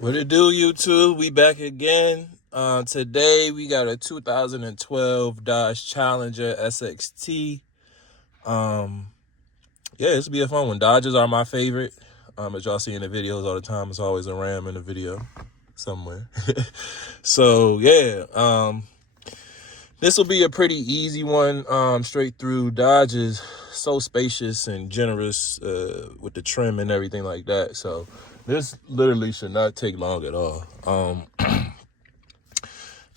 What it do, YouTube? We back again. Today we got a 2012 Dodge Challenger SXT. Yeah, this will be a fun one. Dodges are my favorite. As y'all see in the videos all the time, it's always a Ram in the video somewhere. So yeah, this will be a pretty easy one. Straight through. Dodge is so spacious and generous with the trim and everything like that. So this literally should not take long at all. All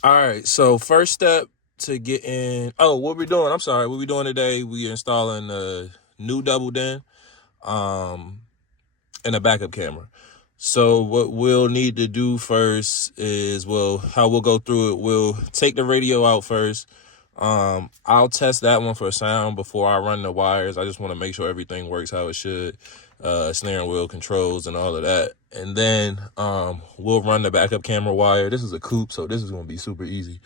right, so first step to get in. Oh, what we doing? I'm sorry. What we doing today? We installing a new double din and a backup camera. So what we'll need to do first is, how we'll go through it. We'll take the radio out first. I'll test that one for sound before I run the wires. I just want to make sure everything works how it should. Steering wheel controls and all of that. And then we'll run the backup camera wire. This is a coupe, so this is going to be super easy.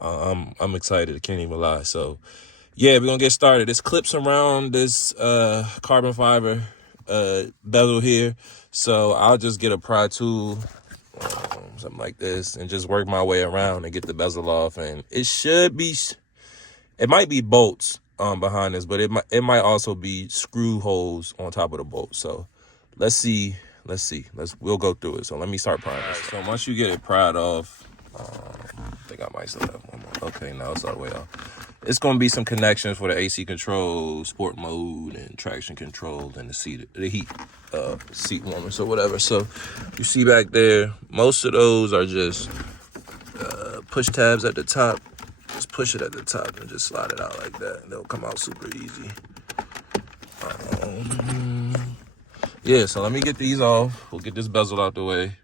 I'm excited. I can't even lie. So yeah, we're going to get started. There's clips around this carbon fiber bezel here. So I'll just get a pry tool, something like this, and just work my way around and get the bezel off. And it should be, it might be bolts behind this, but it might also be screw holes on top of the bolt. So let's see. We'll go through it. So let me start prying. Right, so once you get it pried off, I think I might still have one more. Okay, now it's all the way off. It's going to be some connections for the AC control, sport mode, and traction control, and the heat seat warmers or whatever. So you see back there, most of those are just push tabs at the top. Just push it at the top and just slide it out like that, and they'll come out super easy. Yeah, so let me get these off. We'll get this bezel out the way.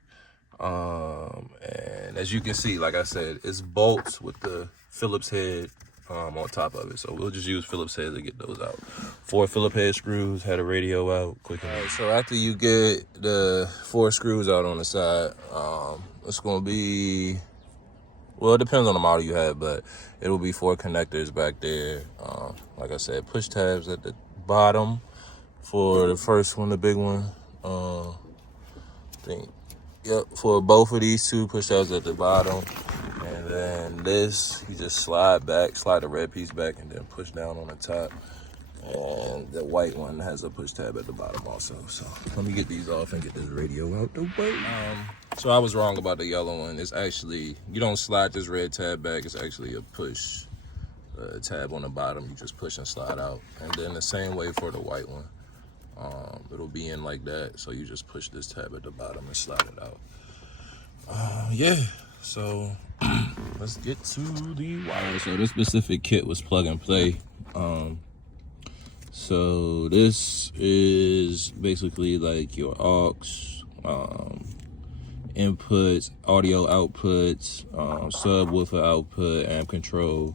And as you can see, like I said, it's bolts with the Phillips head on top of it. So we'll just use Phillips head to get those out. 4 Phillips head screws, had a radio out quick. All right, so after you get the 4 screws out on the side, it's going to be, well, it depends on the model you have, but it'll be 4 connectors back there. Like I said, push tabs at the bottom for the first one, the big one. Yep, for both of these 2 push tabs at the bottom. And then this, you just slide the red piece back, and then push down on the top. And the white one has a push tab at the bottom also. So let me get these off and get this radio out the way. So I was wrong about the yellow one. It's actually, you don't slide this red tab back. It's actually a push tab on the bottom. You just push and slide out. And then the same way for the white one. It'll be in like that. So you just push this tab at the bottom and slide it out. Yeah, so let's get to the wire. So this specific kit was plug and play. So this is basically like your aux, inputs, audio outputs, subwoofer output, amp control,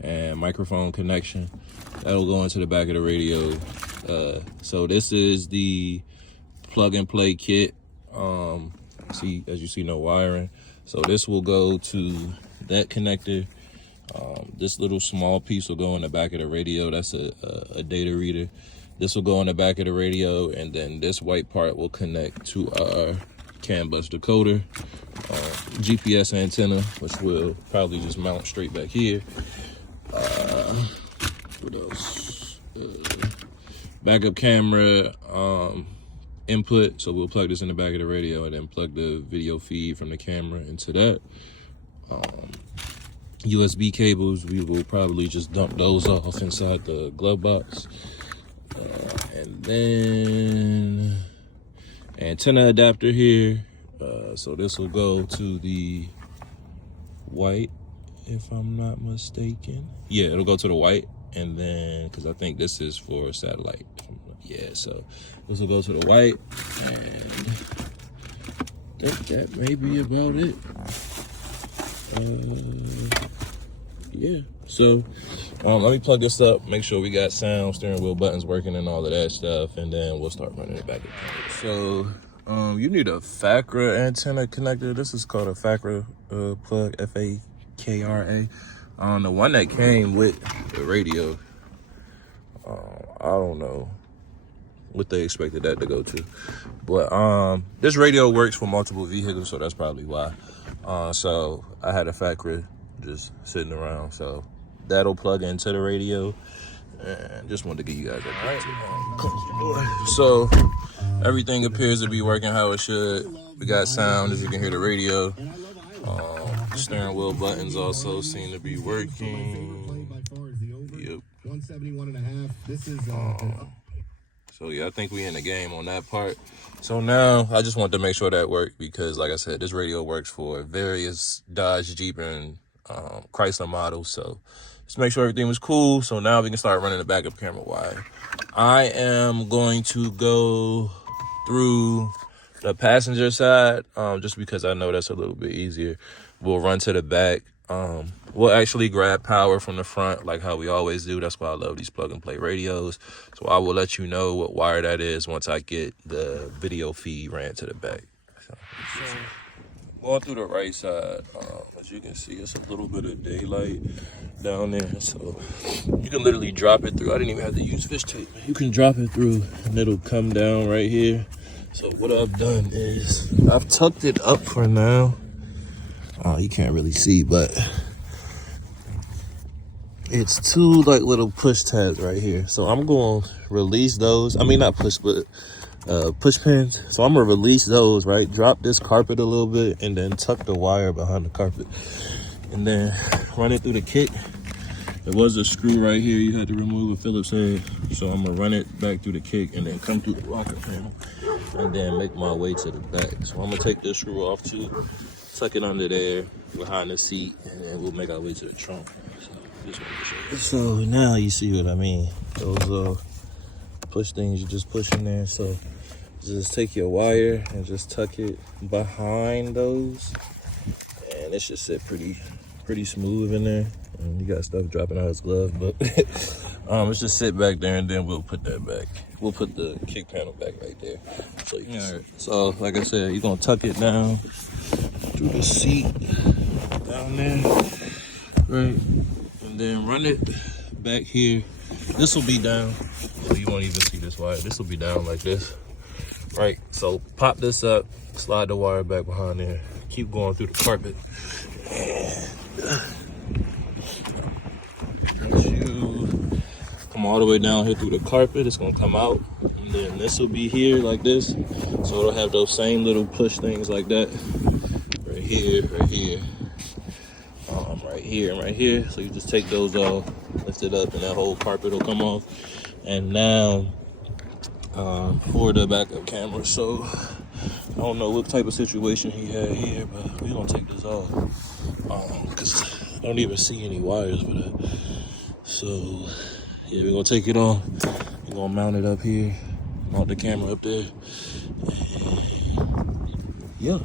and microphone connection. That'll go into the back of the radio. So this is the plug and play kit. As you see, no wiring. So this will go to that connector. This little small piece will go in the back of the radio. That's a data reader. This will go in the back of the radio, and then this white part will connect to our CAN bus decoder, GPS antenna, which will probably just mount straight back here. What else? Backup camera input. So we'll plug this in the back of the radio and then plug the video feed from the camera into that. USB cables, we will probably just dump those off inside the glove box. And then antenna adapter here. So this will go to the white, if I'm not mistaken. Yeah, it'll go to the white. And then, because I think this is for satellite. Yeah, so this will go to the white. And I think that may be about it. Yeah, so let me plug this up, make sure we got sound, steering wheel buttons working and all of that stuff, and then we'll start running it back. So you need a FAKRA antenna connector. This is called a FAKRA plug, FAKRA. The one that came with the radio, I don't know what they expected that to go to. But this radio works for multiple vehicles, so that's probably why. So I had a fat grid just sitting around, so that'll plug into the radio. And just wanted to give you guys that. So everything appears to be working how it should. We got sound, as you can hear the radio. Steering wheel buttons also seem to be working. Yep. 171.5. So yeah, I think we in the game on that part. So now I just wanted to make sure that worked because, like I said, this radio works for various Dodge, Jeep, and Chrysler models. So just make sure everything was cool. So now we can start running the backup camera wire. I am going to go through the passenger side, just because I know that's a little bit easier. We'll run to the back. We'll actually grab power from the front like how we always do. That's why I love these plug and play radios. So I will let you know what wire that is once I get the video feed ran to the back. So going through the right side, as you can see, it's a little bit of daylight down there. So you can literally drop it through. I didn't even have to use fish tape. You can drop it through and it'll come down right here. So what I've done is I've tucked it up for now. You can't really see, but it's two like little push tabs right here. So I'm going to release those. I mean, not push, but push pins. So I'm going to release those, right? Drop this carpet a little bit and then tuck the wire behind the carpet. And then run it through the kit. There was a screw right here you had to remove a Phillips head. So I'm going to run it back through the kick and then come through the rocker panel and then make my way to the back. So I'm going to take this screw off too. Tuck it under there behind the seat, and then we'll make our way to the trunk. So now you see what I mean. Those push things you just push in there. So just take your wire and just tuck it behind those, and it should sit pretty smooth in there. And you got stuff dropping out his glove, but let's just sit back there, and then we'll put that back. We'll put the kick panel back right there. So you can see. So like I said, you're gonna tuck it down through the seat down there, right? And then run it back here. This will be down, so you won't even see this wire. This will be down like this, right? So pop this up, slide the wire back behind there, keep going through the carpet. You come all the way down here through the carpet. It's gonna come out, and then this will be here like this. So it'll have those same little push things like that. Right here, right here, and right here. So you just take those off, lift it up, and that whole carpet will come off. And now for the backup camera. So I don't know what type of situation he had here, but we're gonna take this off because I don't even see any wires for that. So yeah, we're gonna take it off. We're gonna mount it up here, mount the camera up there. And yeah,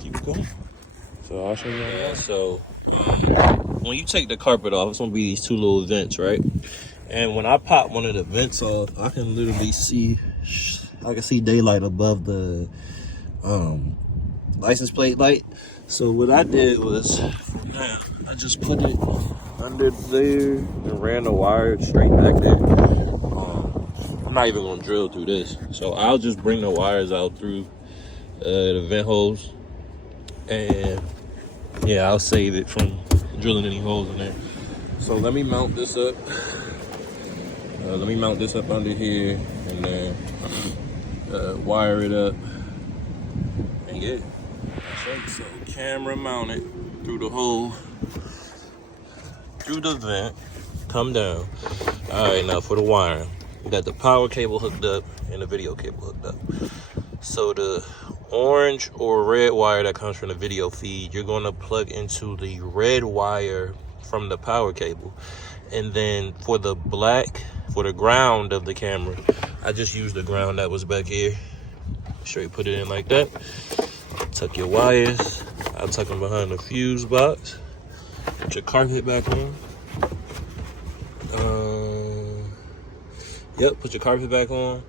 keep it going. So I'll show you. Yeah, so when you take the carpet off, it's gonna be these two little vents, right? And when I pop one of the vents off, I can literally see, I can see daylight above the license plate light. So what I did was, I just put it under there and ran the wire straight back there. I'm not even gonna drill through this. So I'll just bring the wires out through the vent holes. And yeah, I'll save it from drilling any holes in there. So let me mount this up. Let me mount this up under here and then wire it up. And yeah, so camera mounted through the hole, through the vent, come down. All right, now for the wiring. We got the power cable hooked up and the video cable hooked up. So the orange or red wire that comes from the video feed, you're going to plug into the red wire from the power cable. And then for the black, for the ground of the camera, I just used the ground that was back here. Straight put it in like that. Tuck your wires. I'll tuck them behind the fuse box. Put your carpet back on. Yep, put your carpet back on.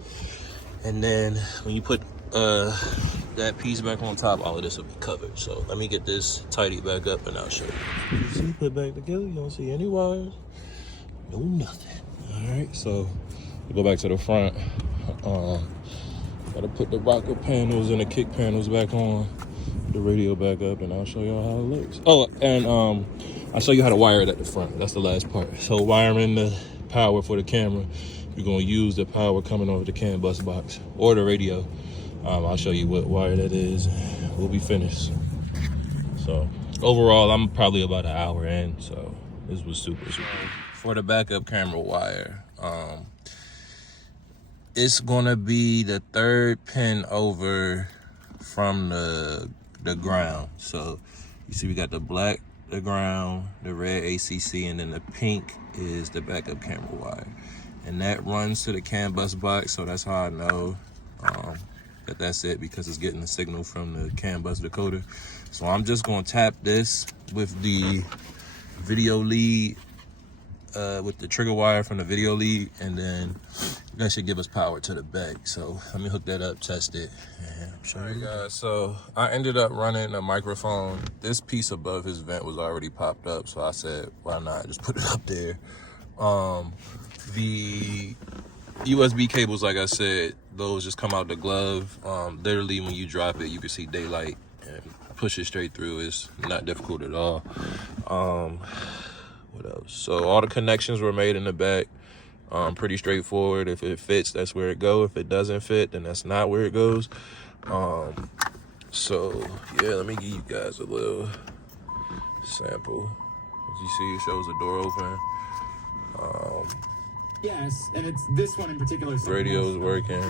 And then when you put that piece back on top, all of this will be covered. So let me get this tidied back up and I'll show you. You see, put back together, you don't see any wires. No nothing. All right, so we'll go back to the front. Gotta put the rocker panels and the kick panels back on, the radio back up, and I'll show y'all how it looks. Oh, and I'll show you how to wire it at the front. That's the last part. So wiring the power for the camera, you're gonna use the power coming over the CAN bus box or the radio. I'll show you what wire that is. We'll be finished. So overall, I'm probably about an hour in, so this was super. For the backup camera wire, it's gonna be the third pin over from the ground. So you see we got the black, the ground, the red ACC, and then the pink is the backup camera wire. And that runs to the CAN bus box, so that's how I know that that's it, because it's getting the signal from the CAN bus decoder. So I'm just gonna tap this with the video lead, with the trigger wire from the video lead, and then that should give us power to the back. So let me hook that up, test it, and I'm sure. All right, guys, so I ended up running a microphone. This piece above his vent was already popped up, so I said, why not just put it up there. The USB cables, like I said, those just come out the glove. Literally when you drop it, you can see daylight and push it straight through. It's not difficult at all. What else? So all the connections were made in the back. Pretty straightforward. If it fits, that's where it goes. If it doesn't fit, then that's not where it goes. So yeah, let me give you guys a little sample. As you see, it shows the door open. Yes, and it's this one in particular. Radio's working.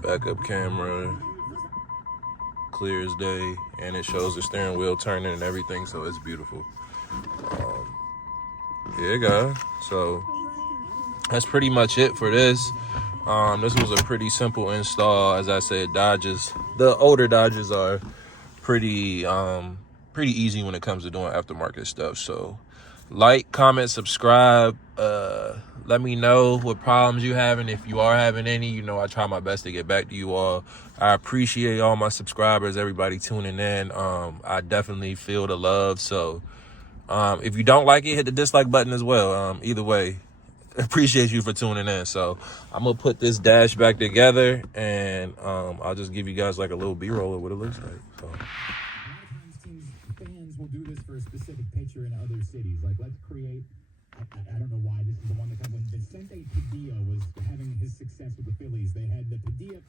Backup camera, clear as day, and it shows the steering wheel turning and everything, so it's beautiful. Yeah, guys. So that's pretty much it for this. This was a pretty simple install. As I said, Dodges, the older Dodges are pretty easy when it comes to doing aftermarket stuff. So like, comment, subscribe. Let me know what problems you having. If you are having any, you know I try my best to get back to you all. I appreciate all my subscribers, everybody tuning in. I definitely feel the love. So if you don't like it, hit the dislike button as well. Either way, appreciate you for tuning in. So I'm gonna put this dash back together, and I'll just give you guys like a little B-roll of what it looks like. So. Fans will do this for a specific picture in other cities. Like, let's create. I don't know why this is the one that when Vicente Padilla was having his success with the Phillies, they had the Padilla